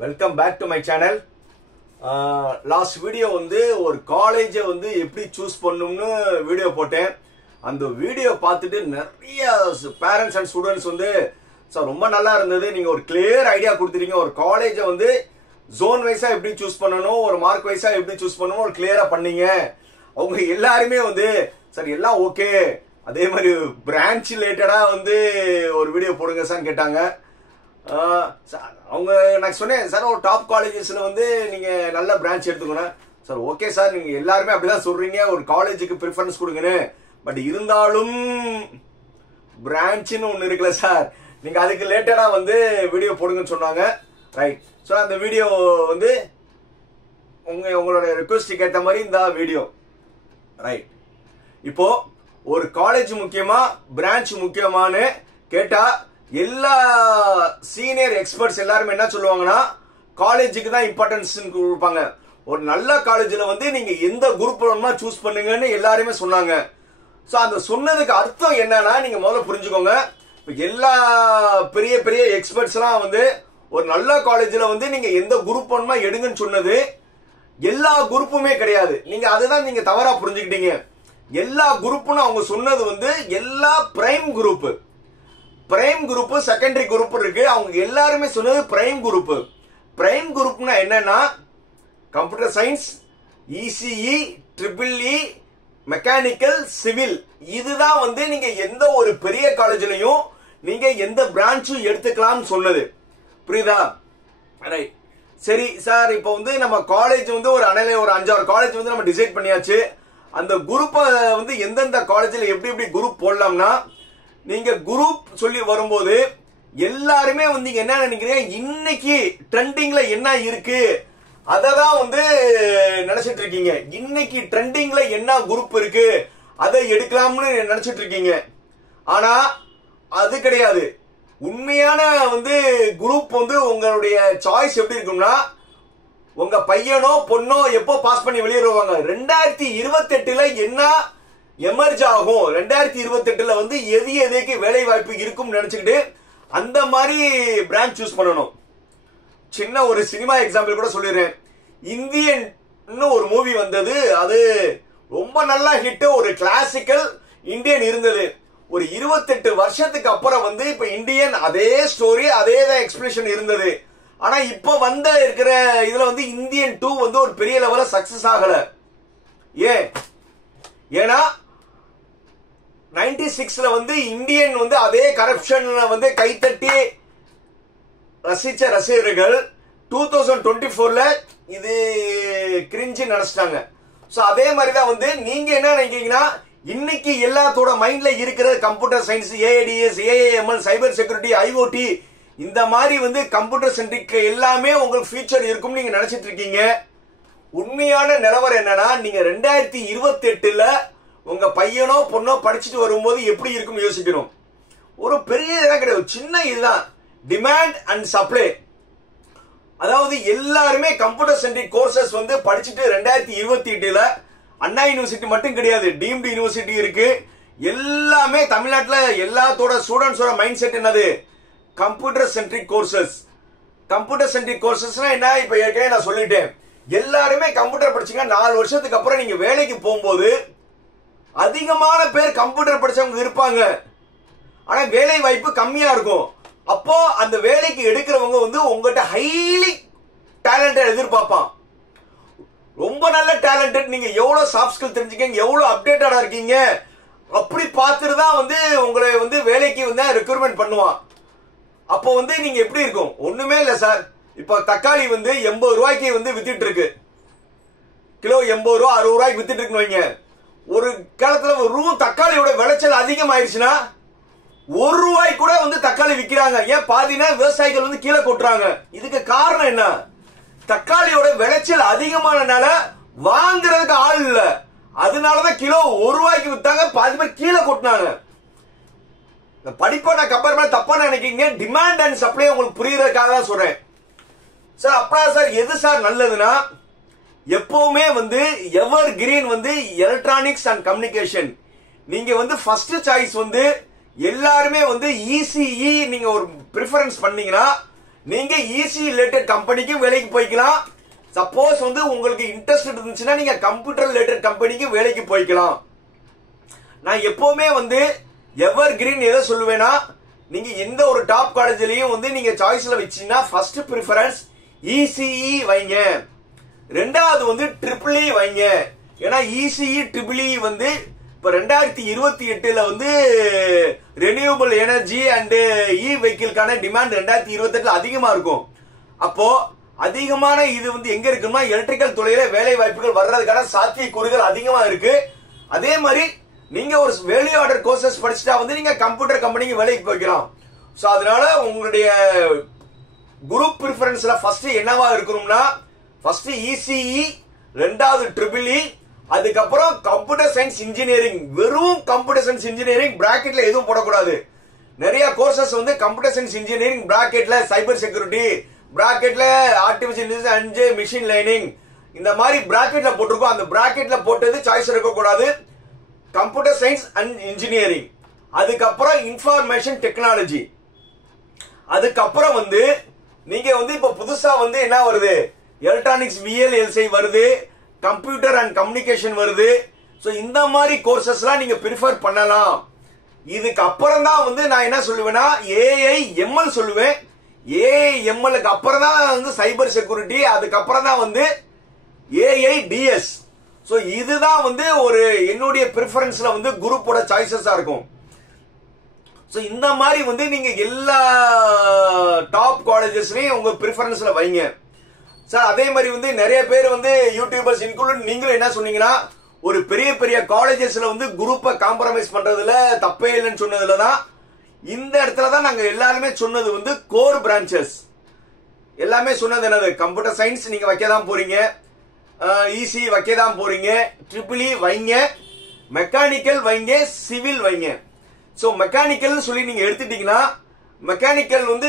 Welcome back to my channel. Last video வந்து ஒரு காலேஜை வந்து எப்படி சூஸ் பண்ணணும்னு வீடியோ போட்டேன். அந்த வீடியோ பார்த்துட்டு நிறைய பேரண்ட்ஸ் அண்ட் ஸ்டூடெண்ட்ஸ் வந்து சார் ரொம்ப நல்லா இருந்தது, நீங்கள் ஒரு கிளியர் ஐடியா கொடுத்துட்டீங்க, ஒரு காலேஜை வந்து ஜோன் வைஸா எப்படி சூஸ் பண்ணணும், ஒரு மார்க் வைஸா எப்படி சூஸ் பண்ணணும், ஒரு கிளியரா பண்ணீங்க. அவங்க எல்லாருமே வந்து சார் எல்லாம் ஓகே, அதே மாதிரி பிரான்ச் ரிலேட்டடா வந்து ஒரு வீடியோ போடுங்க சார் கேட்டாங்க. அவங்க நான் சொன்னேன் சார் ஒரு டாப் காலேஜஸ்ல வந்து நீங்க நல்ல பிரான்ச் எடுத்துக்கணும் சார். ஓகே சார், நீங்க எல்லாருமே அப்படிதான் சொல்றீங்க, ஒரு காலேஜுக்கு ப்ரிஃபரன்ஸ் கொடுங்கன்னு. பட் இருந்தாலும் பிரான்ச்னு ஒன்று இருக்குல்ல சார், நீங்க அதுக்கு ரிலேட்டடா வந்து வீடியோ போடுங்கன்னு சொன்னாங்க. ரைட். ஸோ அந்த வீடியோ வந்து உங்களோட ரிக்வெஸ்டுக்கு ஏற்ற மாதிரி இந்த வீடியோ. ரைட். இப்போ ஒரு காலேஜ் முக்கியமா பிரான்ச் முக்கியமானு கேட்டா எல்லா சீனியர் எக்ஸ்பர்ட்ஸ் எல்லாருமே என்ன சொல்லுவாங்கன்னா காலேஜுக்கு தான் இம்பார்ட்டன்ஸ் கொடுப்பாங்க. ஒரு நல்ல காலேஜ்ல வந்து நீங்க எந்த குரூப் வேணுமா சூஸ் பண்ணுங்கன்னு எல்லாருமே சொன்னாங்க. ஸோ அந்த சொன்னதுக்கு அர்த்தம் என்னன்னா நீங்க முதல்ல புரிஞ்சுக்கோங்க. எல்லா பெரிய பெரிய எக்ஸ்பர்ட்ஸ் எல்லாம் வந்து ஒரு நல்ல காலேஜ்ல வந்து நீங்க எந்த குரூப் வேணுமா எடுங்கன்னு சொன்னது எல்லா குரூப்புமே கிடையாது. நீங்க அதுதான் நீங்க தவறா புரிஞ்சுக்கிட்டீங்க. எல்லா குரூப்னு அவங்க சொன்னது வந்து எல்லா prime group, prime group secondary group இருக்கு. அவங்க எல்லாருமே சொன்னது பிரைம் குரூப். பிரைம் குரூப்னா என்னன்னா computer science, ECE, triple E, mechanical, civil. இதுதான் வந்து நீங்க எந்த ஒரு பெரிய காலேஜ்லயும் நீங்க எந்த பிரான்ச்சும் எடுத்துக்கலாம்னு சொன்னது. புரியுதா? ரைட். சரி சார், இப்போ வந்து நம்ம காலேஜ் வந்து ஒரு 5-6 காலேஜ் வந்து நம்ம டிசைட் பண்ணியாச்சு. அந்த குரூப்பை வந்து எந்தெந்த காலேஜில் எப்படி எப்படி குரூப் போடலாம்னா, நீங்க குரூப் சொல்லி வரும்போது எல்லாருமே வந்து நீங்க என்ன நினைக்கிறீங்க, இன்னைக்கு ட்ரெண்டிங்ல என்ன இருக்கு அததான் வந்து நினைச்சிட்டு இருக்கீங்க. இன்னைக்கு ட்ரெண்டிங்ல என்ன குரூப் இருக்கு அதை எடுக்கலாம்னு நினைச்சிட்டு இருக்கீங்க. ஆனா அது கிடையாது. உண்மையான வந்து குரூப் வந்து உங்களுடைய சாய்ஸ் எப்படி இருக்கும்னா, உங்க பையனோ பொண்ணோ எப்போ பாஸ் பண்ணி வெளியேறுவாங்க, 2028ல என்ன எமர்ஜ் ஆகும், 2028ல வந்து எதுக்கு வேலை வாய்ப்பு இருக்கும் நினைச்சுக்கிட்டு அந்த மாதிரி பிரான்ச் சூஸ் பண்ணணும். சின்ன ஒரு சினிமா எக்ஸாம்பிள் கூட சொல்லிடுறேன். இந்தியன் ஒரு மூவி வந்தது, அது ரொம்ப நல்லா ஹிட், ஒரு கிளாசிக்கல் இந்தியன் இருந்தது. ஒரு 28 வருஷத்துக்கு அப்புறம் வந்து இப்ப இந்தியன் அதே ஸ்டோரி அதே தான் எக்ஸ்பிரஷன் இருந்தது. ஆனா இப்ப வந்த இருக்கிற இதுல வந்து இந்தியன் 2 வந்து ஒரு பெரிய லெவல்ல சக்சஸ் ஆகல. ஏன்னா 96ல வந்து இந்தியன் வந்து அதே கரப்ஷன்ல வந்து கைத்தட்டி ரசிச்ச ரசிகர்கள் 2024ல இது கிரிஞ்சி நினைச்சிட்டாங்க. சோ அதே மாதிரிதான் வந்து நீங்க என்ன நினைக்கிறீங்கன்னா, இன்னைக்கு எல்லாத்தோட மைண்ட்ல இருக்கிற computer science, AIDS, AIML, cyber security, IoT, இந்த மாதிரி வந்து கம்ப்யூட்டர் சென்ட்ரிக் எல்லாமே உங்களுக்கு ஃபியூச்சர் இருக்கும் நீங்க நினைச்சிட்டு இருக்கீங்க. உண்மையான நிலவரம் என்னன்னா, நீங்க 2028ல உங்க பையனோ பொண்ணோ படிச்சுட்டு வரும்போது எப்படி இருக்கும் யோசிக்கணும். ஒரு பெரிய இதெல்லாம் கிடையாது, சின்ன இதுதான். Demand and supply. அதாவது எல்லாருமே கம்ப்யூட்டர் சென்ட்ரிக் கோர்சஸ் வந்து படிச்சுட்டு 2028ல அண்ணா யூனிவர்சிட்டி மட்டும் கிடையாது, டீம்டு யூனிவர்சிட்டி இருக்கு. எல்லாமே தமிழ்நாட்டில் எல்லாத்தோட ஸ்டூடெண்ட்ஸோட மைண்ட் செட் என்னது, computer centric courses. Computer centric கோர்சஸ்னா என்ன, இப்ப ஏற்கனவே நான் சொல்லிட்டேன். எல்லாருமே கம்ப்யூட்டர் படிச்சீங்கன்னா 4 வருஷத்துக்கு அப்புறம் நீங்க வேலைக்கு போகும்போது அதிகமான பேர் கம்ப்யூட்டர் படிச்சவங்க இருப்பாங்க, ஆனா வேலை வாய்ப்பு கம்மியா இருக்கும். அப்போ அந்த வேலைக்கு எடுக்கிறவங்க வந்து உங்ககிட்ட ஹைலி டேலண்டட் எதிர்பார்ப்பான். ரொம்ப நல்ல டேலண்டட், நீங்க எவ்வளவு சாஃப்ட் ஸ்கில் தெரிஞ்சுக்கீங்க, எவ்வளவு அப்டேட்டடா இருக்கீங்க, அப்படி பார்த்துட்டு தான் வந்து உங்களை வந்து வேலைக்கு வந்து ரெக்ரூட்மெண்ட் பண்ணுவான். அப்போ வந்து நீங்க எப்படி இருக்கும், ஒண்ணுமே இல்ல சார். இப்ப தக்காளி வந்து 80 ரூபாய்க்கு வந்து வித்துட்டு இருக்கு, கிலோ 80 ரூபா 60 ரூபாய்க்கு வித்துட்டு இருக்குன்னு வைங்க. ஒரு காலத்துல ஒரு தக்காளியோட விளைச்சல் அதிகமாயிருச்சுன்னா 1 ரூபாய்க்கு கூட வந்து தக்காளி விற்கிறாங்க. ஏன் பாதினா விவசாயிகள் வந்து கீழே கொட்டுறாங்க. இதுக்கு காரணம் என்ன, தக்காளியோட விளைச்சல் அதிகமானனால வாங்குறதுக்கு ஆள் இல்ல, அதனாலதான் கிலோ 1 ரூபாய்க்கு வித்தாங்க, பாதி பேர் கீழே கொட்டினாங்க. படிப்பை நான் கம்பேர் பண்ண தப்பா நினைக்கிறீங்க, டிமாண்ட் அண்ட் சப்ளை உங்களுக்கு புரியறதுக்காக தான் சொல்றேன் சார். அப்பா சார் எது சார் நல்லதுன்னா, எப்பவுமே வந்து எவர் கிரீன் வந்து எலக்ட்ரானிக்ஸ் அண்ட் கம்யூனிகேஷன். நீங்க வந்து ஃபர்ஸ்ட் சாய்ஸ் வந்து எல்லாருமே வந்து இசிஇ நீங்க ஒரு பிரிஃபரன்ஸ் பண்ணீங்கன்னா நீங்க ஈசி ரிலேட்டட் கம்பெனிக்கு வேலைக்கு போய்க்கலாம். சப்போஸ் வந்து உங்களுக்கு இன்ட்ரெஸ்ட் இருந்துச்சுன்னா நீங்க கம்ப்யூட்டர் ரிலேட்டட் கம்பெனிக்கு வேலைக்கு போய்க்கலாம். நான் எப்பவுமே வந்து எவர் கிரீன் எதை சொல்லுவேன்னா, நீங்க எந்த ஒரு டாப் காலேஜ்லயும் வந்து நீங்க சாய்ஸ்ல வச்சீங்கன்னா ஃபர்ஸ்ட் ப்ரிஃபரன்ஸ் இசிஇ வைங்க, ரெண்டாவது வந்து ட்ரிபிள் இ வைங்க. ஏன்னா இசிஇ ட்ரிபிள் இ வந்து இப்ப 2028 வந்து ரெனியூவபிள் எனர்ஜி அண்ட் இ வெஹிக்கிள்கான டிமாண்ட் 2028 அதிகமா இருக்கும். அப்போ அதிகமான இது வந்து எங்க இருக்குன்னா எலக்ட்ரிக்கல் துறையில வேலை வாய்ப்புகள் வர்றதுக்கான சாத்தியக்கூறுகள் அதிகமா இருக்கு. அதே மாதிரி நீங்க ஒரு வேல்யூ ஆர்டர் கோர்சஸ் படிச்சுட்டா வந்து நீங்க கம்ப்யூட்டர் கம்பெனிக்கு வேலைக்கு போய்க்கலாம். சோ அதனால உங்களுடைய குரூப் பிரிஃபரன்ஸ்ல ஃபர்ஸ்ட் என்னவா இருக்கணும்னா ஃபர்ஸ்ட் இசிஇ, ரெண்டாவது ட்ரிபிள் இ, அதுக்கப்புறம் கம்ப்யூட்டர் சயின்ஸ் இன்ஜினியரிங். வெறும் கம்ப்யூட்டர் சயின்ஸ் இன்ஜினியரிங் பிராக்கெட்ல எதுவும் போடக்கூடாது. நிறைய கோர்சஸ் வந்து கம்ப்யூட்டர் சயின்ஸ் இன்ஜினியரிங் பிராக்கெட்ல சைபர் செக்யூரிட்டி, பிராக்கெட்ல artificial intelligence and machine learning இந்த மாதிரி பிராக்கெட்ல போட்டிருக்கோம். அந்த பிராக்கெட்ல போட்டது சாய்ஸ் இருக்க கூடாது. கம்ப்யூட்டர் சயின்ஸ் அண்ட் இன்ஜினியரிங், அதுக்கப்புறம் இன்ஃபர்மேஷன் டெக்னாலஜி, அதுக்கப்புறம் வந்து நீங்க வந்து இப்ப புதுசா வந்து என்ன வருது, எலக்ட்ரானிக்ஸ் விஎல்எல்சி வருது, கம்ப்யூட்டர் அண்ட் கம்யூனிகேஷன் வருது. சோ இந்த மாதிரி கோர்சஸ்லாம் நீங்க பிரிஃபர் பண்ணலாம். இதுக்கு அப்புறம் தான் வந்து நான் என்ன சொல்லுவேன்னா ஏஐ எம்எல் சொல்லுவேன். ஏஐ எம்எல்க்கு அப்புறம் தான் வந்து சைபர் செக்யூரிட்டி, அதுக்கப்புறம் தான் வந்து ஏஐ டிஎஸ். சோ இதுதான் வந்து ஒரு என்னுடைய பிரிஃபரன்ஸ்ல வந்து குரூப்போட சாய்ஸஸா இருக்கும். சோ இந்த மாதிரி வந்து நீங்க எல்லா டாப் காலேஜஸ்லயும் உங்க பிரிஃபரன்ஸ்ல வைங்க சார். அதே மாதிரி வந்து நிறைய பேர் வந்து யூடியூபர்ஸ் இன்க்ளூட் நீங்களும் என்ன சொன்னீங்கன்னா, ஒரு பெரிய பெரிய காலேஜஸ்ல வந்து குரூப்பை காம்ப்ரமைஸ் பண்றதுல தப்பே இல்லைன்னு சொன்னதுல தான் இந்த இடத்துல தான் நாங்க எல்லாருமே சொன்னது வந்து கோர் பிரான்ச்சஸ் எல்லாமே சொன்னது என்னது, கம்ப்யூட்டர் சயின்ஸ் நீங்க வைக்க தான் போறீங்க, இசி வைக்க தான் போறீங்க, ட்ரிபிள் இ வைங்க, மெக்கானிக்கல் வைங்க, சிவில் வைங்க. சோ மெக்கானிக்கல் சொல்லி நீங்க எடுத்துட்டீங்கன்னா மெக்கானிக்கல் வந்து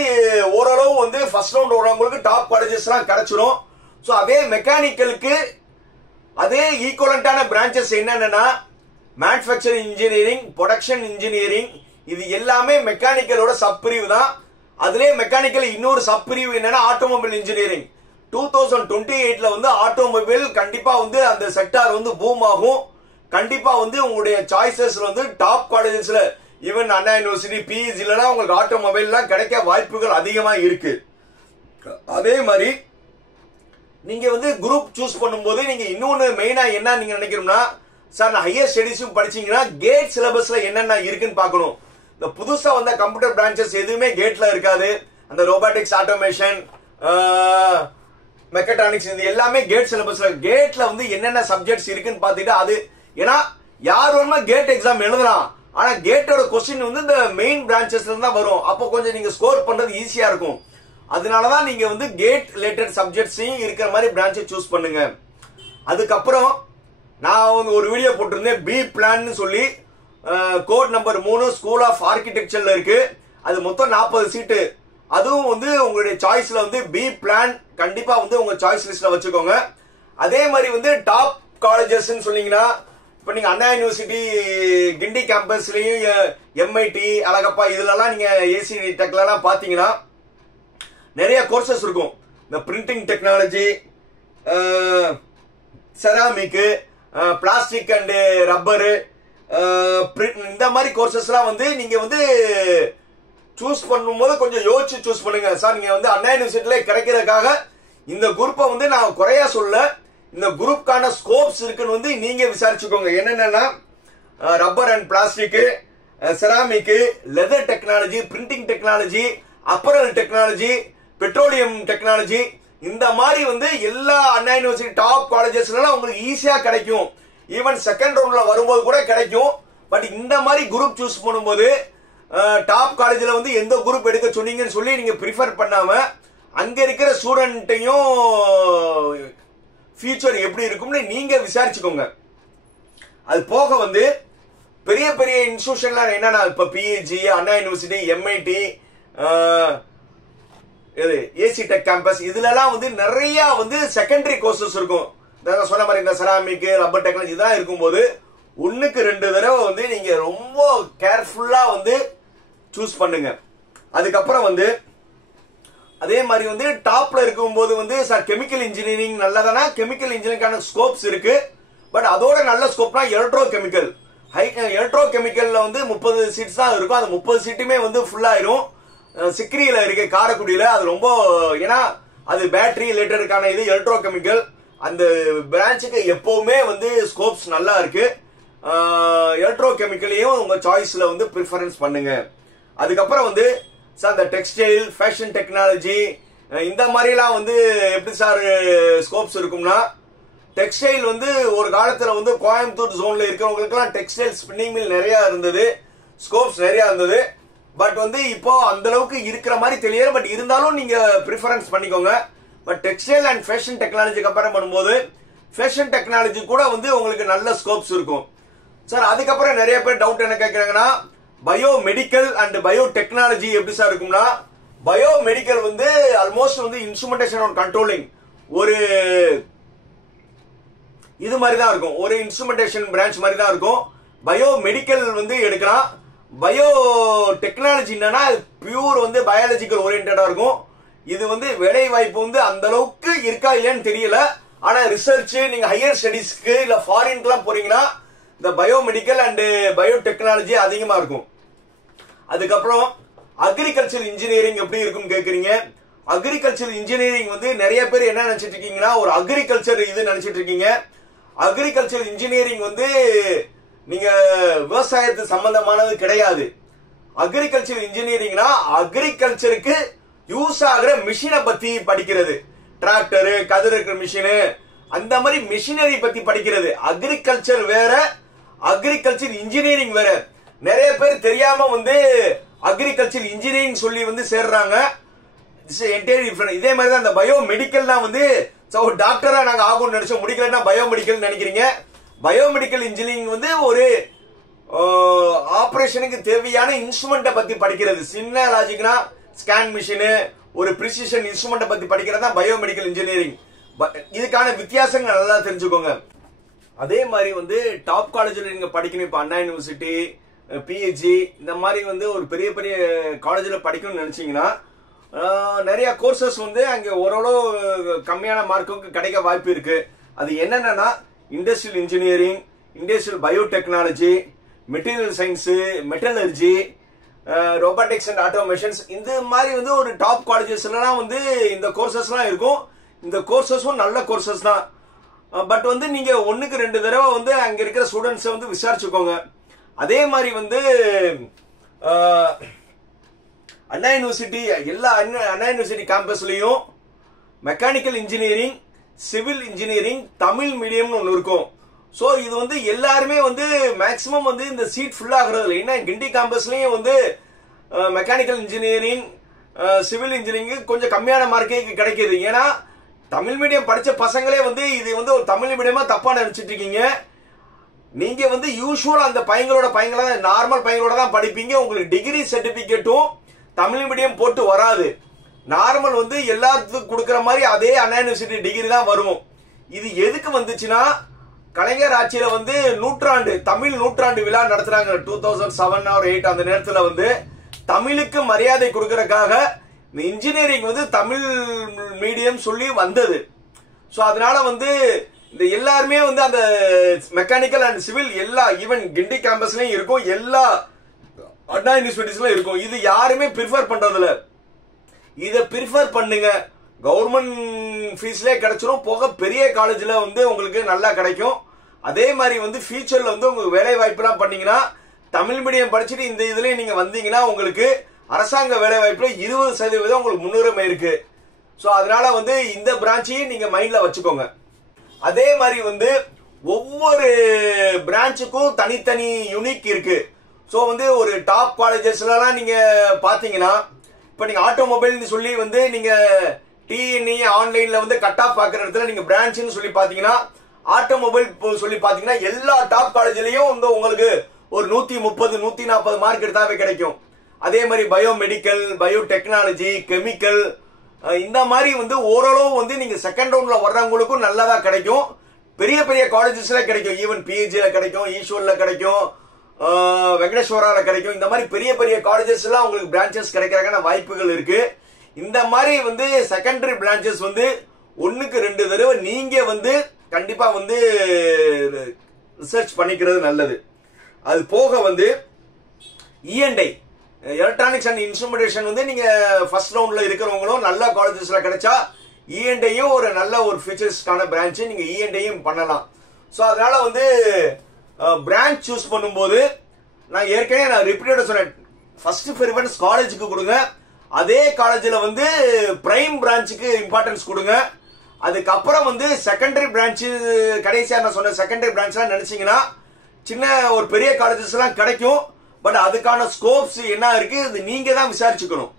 ஓரளவு வந்து ஃபர்ஸ்ட் ரவுண்ட் வரவங்களுக்கு டாப் காலேஜஸ் எல்லாம் கிடைச்சிரும். சோ அதே மெக்கானிக்கலுக்கு அதே ஈக்குவலண்டான பிரான்ச்சஸ் என்னன்னா மேனுஃபேக்சரிங் இன்ஜினியரிங், ப்ரொடக்ஷன் இன்ஜினியரிங், இது எல்லாமே மெக்கானிக்கலோட சப் பிரிவு தான். அதுலயே மெக்கானிக்கல் இன்னொரு சப் பிரிவு என்னன்னா ஆட்டோமொபைல் இன்ஜினியரிங். 2028ல வந்து ஆட்டோமொபைல் கண்டிப்பா வந்து அந்த செக்டார் வந்து பூம் ஆகும். கண்டிப்பா வந்து உங்களுடைய சாய்ஸஸ்ல வந்து டாப் காலேஜஸ்ல ஈவன் அண்ணா யூனிவர்சிட்டி, பிஇஜில உங்களுக்கு ஆட்டோமொபைல்லாம் கிடைக்க வாய்ப்புகள் அதிகமா இருக்கு. அதே மாதிரி நீங்க வந்து குரூப் சூஸ் பண்ணும்போது நீங்க இன்னொன்னு மெயினா என்ன நீங்க நினைக்கணும்னா, சார் நான் ஹையர் ஸ்டடிஸும் படிச்சீங்கன்னா கேட் சிலபஸ்ல என்னென்ன இருக்குன்னு பார்க்கணும். இந்த புதுசா வந்த கம்ப்யூட்டர் பிரான்ச்சஸ் எதுவுமே கேட்ல இருக்காது. அந்த ரோபாட்டிக்ஸ், ஆட்டோமேஷன், மெக்கட்ரானிக்ஸ் இது எல்லாமே கேட் சிலபஸ்ல. கேட்ல வந்து என்னென்ன சப்ஜெக்ட்ஸ் இருக்குன்னு பாத்துட்டு அது ஏன்னா யார் வேணுமா கேட் எக்ஸாம் எழுதலாம். ஆனா கேட்டோட கொஸ்டின் வந்து இந்த மெயின் பிரான்ச்சஸ்ல தான் வரும். அப்போ கொஞ்சம் நீங்க ஸ்கோர் பண்றது ஈஸியா இருக்கும். அதனாலதான் நீங்க வந்து கேட் ரிலேட்டட் சப்ஜெக்ட்ஸையும் இருக்கிற மாதிரி பிரான்ச்சை சூஸ் பண்ணுங்க. அதுக்கப்புறம் நான் ஒரு வீடியோ போட்டிருந்தேன் பி பிளான் சொல்லி, கோட் நம்பர் 3 ஸ்கூல் ஆஃப் ஆர்கிடெக்சர்ல இருக்கு. அது மொத்தம் 40 சீட்டு. அதுவும் வந்து உங்களுடைய சாய்ஸ்ல வந்து பி பிளான் கண்டிப்பா வந்து உங்க சாய்ஸ் லிஸ்ட்ல வச்சுக்கோங்க. அதே மாதிரி வந்து டாப் காலேஜஸ் சொன்னீங்கன்னா இப்ப நீங்க அண்ணா யூனிவர்சிட்டி கிண்டி கேம்பஸ்லயும் எம்ஐடி, அழகப்பா இதுலலாம் நீங்க ஏசி டெக்ல எல்லாம் பாத்தீங்கன்னா நிறைய கோர்சஸ் இருக்கும். இந்த printing technology, ceramic, plastic and rubber, இந்த மாதிரி கோர்சஸ்லாம் வந்து நீங்க வந்து சூஸ் பண்ணும்போது கொஞ்சம் யோசிச்சு சூஸ் பண்ணுங்க. சார் நீங்க வந்து அண்ணா யூனிவர்சிட்டியில கிடைக்கிறதுக்காக இந்த குரூப்பை வந்து நான் குறையா சொல்ல, இந்த குரூப்கான ஸ்கோப்ஸ் இருக்குன்னு வந்து நீங்க விசாரிச்சுக்கோங்க. என்னென்னா rubber and plastic, ceramic, leather technology, printing technology, apparel technology, petroleum technology, இந்த மாதிரி வந்து எல்லா அண்ணா யூனிவர்சிட்டி டாப் காலேஜஸ்ல உங்களுக்கு ஈஸியா கிடைக்கும். ஈவன் செகண்ட் ரவுண்ட்ல வரும்போது கூட கிடைக்கும். பட் இந்த மாதிரி குரூப் சூஸ் பண்ணும்போது டாப் காலேஜ்ல வந்து எந்த குரூப் எடுக்க சொன்னீங்கன்னு சொல்லி நீங்க ப்ரிஃபர் பண்ணாம அங்க இருக்கிற ஸ்டூடெண்ட்டையும் ஃபியூச்சர் எப்படி இருக்கும்னு நீங்க விசாரிச்சுக்கோங்க. அது போக வந்து பெரிய பெரிய இன்ஸ்டிடியூஷன்லாம் என்னன்னா இப்ப பிஇஜி, Anna university, MIT, AC tech campus இதுலலாம் வந்து நிறைய வந்து செகண்டரி கோர்சஸ் இருக்கும். சொன்ன மாதிரி இந்த செராமிக், ரப்பர் டெக்னாலஜி தான் இருக்கும்போது 1க்கு 2 தடவை வந்து நீங்க ரொம்ப கேர்ஃபுல்லா வந்து சூஸ் பண்ணுங்க. அதுக்கப்புறம் வந்து அதே மாதிரி வந்து டாப்ல இருக்கும்போது வந்து சார் கெமிக்கல் இன்ஜினியரிங் நல்லதானா, கெமிக்கல் இன்ஜினியரிங்கான ஸ்கோப்ஸ் இருக்கு. பட் அதோட நல்ல ஸ்கோப்னா எலக்ட்ரோ கெமிக்கல். எலக்ட்ரோ கெமிக்கல்ல வந்து 30 சீட்ஸ் தான் இருக்கும். அது 30 சீட்டுமே வந்து ஃபுல் ஆயிரும். சிக்ரியில இருக்கு, காரைக்குடியில. அது ரொம்ப, ஏன்னா அது பேட்டரி ரிலேட்டடுக்கான இது எலக்ட்ரோ கெமிக்கல். அந்த பிரான்ச்சுக்கு எப்பவுமே வந்து ஸ்கோப்ஸ் நல்லா இருக்கு. எலக்ட்ரோ கெமிக்கலையும் உங்க சாய்ஸ்ல வந்து ப்ரிஃபரன்ஸ் பண்ணுங்க. அதுக்கப்புறம் வந்து சார் இந்த டெக்ஸ்டைல், ஃபேஷன் டெக்னாலஜி இந்த மாதிரிலாம் வந்து எப்படி சார் ஸ்கோப்ஸ் இருக்கும்னா, டெக்ஸ்டைல் வந்து ஒரு காலத்துல வந்து கோயம்புத்தூர் ஜோன்ல இருக்கிறவங்களுக்குலாம் டெக்ஸ்டைல் ஸ்பின்னிங் மில் நிறைய இருந்தது, ஸ்கோப்ஸ் நிறைய இருந்தது. பட் வந்து இப்போ அந்த அளவுக்கு இருக்கிற மாதிரி தெரியல. பட் இருந்தாலும் நீங்க ப்ரிஃபரன்ஸ் பண்ணிக்கோங்க. But textile and fashion technology compare பண்ணும்போது ஃபேஷன் டெக்னாலஜி கூட வந்து உங்களுக்கு நல்ல ஸ்கோப்ஸ் இருக்கும் சார். அதுக்கப்புறம் நிறைய பேர் டவுட் என்ன கேட்கறாங்கன்னா, bio medical and bio technology எப்படி சார் இருக்கும்னா, பயோ மெடிக்கல் வந்து ஆல்மோஸ்ட் வந்து இன்ஸ்ட்ருமெண்டேஷன் அண்ட் கண்ட்ரோலிங் ஒரு இது மாதிரி தான் இருக்கும், ஒரு இன்ஸ்ட்ருமெண்டேஷன் பிரான்ச் மாதிரி தான் இருக்கும். பயோ மெடிக்கல் வந்து எடுக்கலாம். பயோ டெக்னாலஜி என்னன்னா பியூர் வந்து பயாலஜிக்கல் ஓரியன்டா இருக்கும். இது வந்து வேலை வாய்ப்பு வந்து அந்த அளவுக்கு இருக்கா இல்லையான்னு தெரியல. ஆனா ரிசர்ச், நீங்க ஹையர் ஸ்டடிஸ்க்கு இல்ல ஃபாரின்க்குலாம் போறீங்கன்னா இந்த bio medical and bio technology அதிகமா இருக்கும். அதுக்கப்புறம் அக்ரிகல்ச்சர் இன்ஜினியரிங் எப்படி இருக்கும்னு கேக்குறீங்க. அக்ரிகல்ச்சர் இன்ஜினியரிங் வந்து நிறைய பேர் என்ன நினைச்சிட்டு இருக்கீங்கன்னா, ஒரு அக்ரிகல்ச்சர் இது நினைச்சிட்டு இருக்கீங்க. அக்ரிகல்ச்சர் இன்ஜினியரிங் வந்து நீங்க விவசாயத்துக்கு சம்பந்தமானது கிடையாது. அக்ரிகல்ச்சர் இன்ஜினியரிங்னா அக்ரிகல்ச்சருக்கு யூஸ் ஆகிற மிஷினை பத்தி படிக்கிறது. டிராக்டரு, கதிர் இருக்கிற மிஷினு, அந்த மாதிரி மிஷினரி பத்தி படிக்கிறது. அக்ரிகல்ச்சர் வேற, அக்ரிகல்ச்சர் இன்ஜினியரிங் வேற. நிறைய பேர் தெரியாம வந்து அக்ரிகல்ச்சர் இன்ஜினியரிங் சொல்லி வந்து சேர்றாங்க. இதே மாதிரி தான் இந்த பயோ மெடிக்கல் தான் வந்து ஒரு டாக்டரா நாங்க ஆகும்னு நினைச்சோம், முடிக்கலன்னா பயோ மெடிக்கல் நினைக்கிறீங்க. பயோமெடிக்கல் இன்ஜினியரிங் வந்து ஒரு ஆபரேஷனுக்கு தேவையான இன்ஸ்ட்ருமெண்ட்டை பத்தி படிக்கிறது. சின்ன லாஜிக்னா ஸ்கேன் மிஷின், ஒரு பிரிசிஷன் இன்ஸ்ட்ருமெண்ட்டை பத்தி படிக்கிறது தான் பயோமெடிக்கல் இன்ஜினியரிங். இதுக்கான வித்தியாசங்கள் நல்லா தெரிஞ்சுக்கோங்க. அதே மாதிரி வந்து டாப் காலேஜில் நீங்க படிக்கணும். இப்போ அண்ணா யூனிவர்சிட்டி, பிஹெச்டி இந்த மாதிரி வந்து ஒரு பெரிய பெரிய காலேஜில் படிக்கணும்னு நினைச்சீங்கன்னா நிறைய கோர்சஸ் வந்து அங்கே ஓரளவு கம்மியான மார்க்குக்கு கிடைக்க வாய்ப்பு இருக்கு. அது என்னன்னா industrial engineering, industrial biotechnology, material science, metallurgy, robotics and automations, இந்த மாதிரி வந்து ஒரு டாப் காலேஜஸ்லாம் வந்து இந்த கோர்சஸ்லாம் இருக்கும். இந்த கோர்சஸும் நல்ல கோர்சஸ் தான். பட் வந்து நீங்க 1க்கு 2 தடவை வந்து அங்க இருக்கிற ஸ்டூடெண்ட்ஸை வந்து விசாரிச்சுக்கோங்க. அதே மாதிரி வந்து அண்ணா யூனிவர்சிட்டி, எல்லா அண்ணா யூனிவர்சிட்டி கேம்பஸ்லயும் mechanical engineering, civil engineering, Tamil மீடியம்னு ஒன்று இருக்கும். ஸோ இது வந்து எல்லாருமே வந்து மேக்சிமம் வந்து இந்த சீட் ஃபுல் ஆகுறது இல்லை. ஏன்னா கிண்டி கேம்பஸ்லயும் வந்து மெக்கானிக்கல் இன்ஜினியரிங், சிவில் இன்ஜினியரிங் கொஞ்சம் கம்மியான மார்க்கே கிடைக்கிது. ஏன்னா தமிழ் மீடியம் படிச்ச பசங்களே வந்து இது வந்து ஒரு தமிழ் மீடியமா தப்பா நினைச்சிட்டு இருக்கீங்க. நீங்க வந்து யூஸ்வல் அந்த பையங்களா நார்மல் பையங்களோட தான் படிப்பீங்க. உங்களுக்கு டிகிரி சர்டிபிகேட்டும் தமிழ் மீடியம் போட்டு வராது. நார்மல் வந்து எல்லாத்துக்கும் கொடுக்கற மாதிரி அதே அண்ணா யூனிவர்சிட்டி டிகிரி தான் வரும். இது எதுக்கு வந்துச்சுன்னா, கலைஞர் ஆட்சியில வந்து நூற்றாண்டு தமிழ் நூற்றாண்டு விழா நடத்துறாங்க 2007 or 2008. அந்த நேரத்தில் வந்து தமிழுக்கு மரியாதை கொடுக்கறதுக்காக இந்த இன்ஜினியரிங் வந்து தமிழ் மீடியம் சொல்லி வந்தது. ஸோ அதனால வந்து இந்த எல்லாருமே வந்து அந்த மெக்கானிக்கல் அண்ட் சிவில் எல்லா ஈவன் கிண்டி கேம்பஸ்லயும் இருக்கும், எல்லா அண்ணா யூனிவர்சிட்டிஸ்ல இருக்கும். இது யாருமே ப்ரிஃபர் பண்றதில்ல. இதை ப்ரிஃபர் பண்ணுங்க. கவர்மெண்ட் ஃபீஸ்லேயே கிடைச்சிரும், போக பெரிய காலேஜ்ல வந்து உங்களுக்கு நல்லா கிடைக்கும். அதே மாதிரி வந்து ஃபியூச்சர்ல வந்து உங்களுக்கு வேலை வாய்ப்புலாம் பண்ணீங்கன்னா, தமிழ் மீடியம் படிச்சுட்டு இந்த இதுலயும் நீங்க வந்தீங்கன்னா உங்களுக்கு அரசாங்க வேலை வாய்ப்புல 20% உங்களுக்கு முன்னுரிமை இருக்கு. ஸோ அதனால வந்து இந்த பிரான்ச்சையும் நீங்க மைண்ட்ல வச்சுக்கோங்க. அதே மாதிரி வந்து ஒவ்வொரு பிரான்ச்சுக்கும் தனித்தனி யூனிக் இருக்கு. ஸோ வந்து ஒரு டாப் காலேஜஸ்லாம் நீங்க பாத்தீங்கன்னா, இப்ப நீங்க ஆட்டோமொபைல் சொல்லி வந்து நீங்க டிஎன்இ ஆன்லைன்ல வந்து கட் ஆஃப் பாக்குற இடத்துல நீங்க பிரான்ச்னு சொல்லி பாத்தீங்கன்னா, ஆட்டோமொபைல் சொல்லி பாத்தீங்கன்னா எல்லா டாப் காலேஜ்லயும் வந்து உங்களுக்கு ஒரு 130 140 மார்க் எடுத்தாவே கிடைக்கும். அதே மாதிரி பயோமெடிக்கல், பயோ டெக்னாலஜி, கெமிக்கல் இந்த மாதிரி வந்து ஓரளவு வந்து நீங்க செகண்ட் ரவுண்ட்ல வர்றவங்களுக்கும் நல்லதா கிடைக்கும். பெரிய பெரிய காலேஜஸ்ல கிடைக்கும். ஈவன் பிஹெச்ல கிடைக்கும், ஈஸ்வர்ல கிடைக்கும், வெங்கடேஸ்வரால கிடைக்கும். இந்த மாதிரி பெரிய பெரிய காலேஜஸ் எல்லாம் உங்களுக்கு பிரான்ச்சஸ் கிடைக்கிறதுக்கான வாய்ப்புகள் இருக்கு. இந்த மாதிரி வந்து செகண்டரி பிரான்ச்சஸ் வந்து 1க்கு 2 தடவை நீங்க வந்து கண்டிப்பா வந்து ரிசர்ச் பண்ணிக்கிறது நல்லது. அது போக வந்து E&I எலக்ட்ரானிக்ஸ் அண்ட் இன்ஸ்ட்ருமெண்டேஷன் வந்து நீங்க ஃபர்ஸ்ட் ரவுண்ட்ல இருக்கிறவங்களும் நல்ல காலேஜஸ்ல கிடைச்சா E&Iயும் ஒரு நல்ல ஒரு ஃபியூச்சர்ஸ்க்கான பிரான்ச், நீங்க E&Iயும் பண்ணலாம். ஸோ அதனால வந்து பிரான்ச் சூஸ் பண்ணும்போது நான் ஏற்கனவே ரிப்பீட்டடா சொன்னேன், ஃபர்ஸ்ட் ப்ரிஃபரன்ஸ் காலேஜுக்கு கொடுங்க, அதே காலேஜில் வந்து பிரைம் பிரான்ச்சுக்கு இம்பார்ட்டன்ஸ் கொடுங்க. அதுக்கப்புறம் வந்து செகண்டரி பிரான்ச், கடைசியா நான் சொன்ன செகண்டரி பிரான்ச்லாம் நினைச்சீங்கன்னா சின்ன ஒரு பெரிய காலேஜஸ் எல்லாம் கிடைக்கும். பட் அதுக்கான ஸ்கோப்ஸ் என்ன இருக்கு அது நீங்க தான் விசாரிச்சுக்கணும்.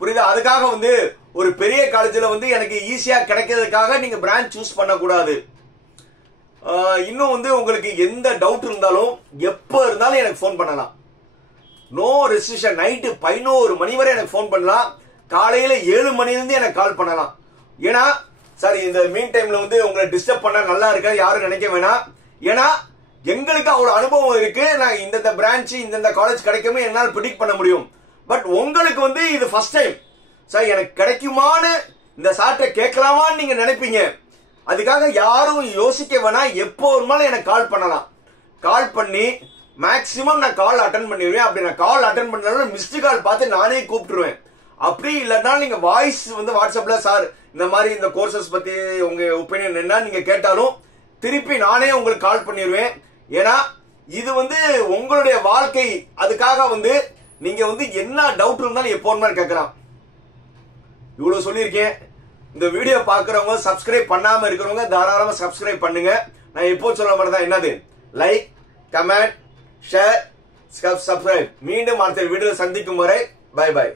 புரியுதா? அதுக்காக வந்து ஒரு பெரிய காலேஜில் வந்து எனக்கு ஈஸியா கிடைக்கிறதுக்காக நீங்க பிரான்ச் சூஸ் பண்ணக்கூடாது. இன்னும் வந்து உங்களுக்கு எந்த டவுட் இருந்தாலும் எப்போ இருந்தாலும் எனக்கு ஃபோன் பண்ணலாம். No restriction. நைட்டு 11 மணி வரை எனக்கு ஃபோன் பண்ணலாம், காலையில 7 மணிலிருந்து எனக்கு கால் பண்ணலாம். ஏன்னா சார் இந்த மீன் டைம்ல வந்து உங்களை டிஸ்டர்ப் பண்ண நல்லா இருக்கா யாரும் நினைக்க வேணாம். ஏன்னா எங்களுக்கு அவ்வளவு அனுபவம் இருக்கு. நான் இந்த பிரான்ச் இந்த காலேஜ் கிடைக்குமே என்னால் ப்ரெடிக்ட் பண்ண முடியும். பட் உங்களுக்கு வந்து இது ஃபர்ஸ்ட் டைம். சார் எனக்கு கிடைக்குமான்னு இந்த சார்ட்ட கேட்கலாமான்னு நீங்க நினைப்பீங்க. அதுக்காக யாரும் யோசிக்க வேணாம், எப்போ ஒருமாலும் எனக்கு கால் பண்ணலாம். கால் பண்ணி மேக்சிமம் நான் கால் அட்டன் பண்ணிடுவேன். அப்படி நான் கால் அட்டன் பண்ணாலும் மிஸ்டு கால் பார்த்து நானே கூப்பிட்டுருவேன். அப்படி இல்லைன்னா நீங்க வாய்ஸ் வந்து வாட்ஸ்அப்ல சார் இந்த மாதிரி இந்த கோர்சஸ் பத்தி உங்க ஒப்பீனியன் என்ன நீங்க கேட்டாலும் திருப்பி நானே உங்களுக்கு கால் பண்ணிடுவேன். ஏன்னா இது வந்து உங்களுடைய வாழ்க்கை. அதுக்காக வந்து நீங்க வந்து என்ன டவுட் இருந்தாலும் எப்போ ஒருமாதிரி கேட்கலாம். இவ்வளவு சொல்லியிருக்கேன். இந்த வீடியோ பாக்குறவங்க சப்ஸ்கிரைப் பண்ணாம இருக்கிறவங்க தாராளமா சப்ஸ்கிரைப் பண்ணுங்க. நான் எப்போ சொல்ல மாதிரி தான் என்னது, லைக், கமெண்ட், ஷேர், சப்ஸ்கிரைப். மீண்டும் அடுத்த வீடியோ சந்திக்கும் வரை பை பை.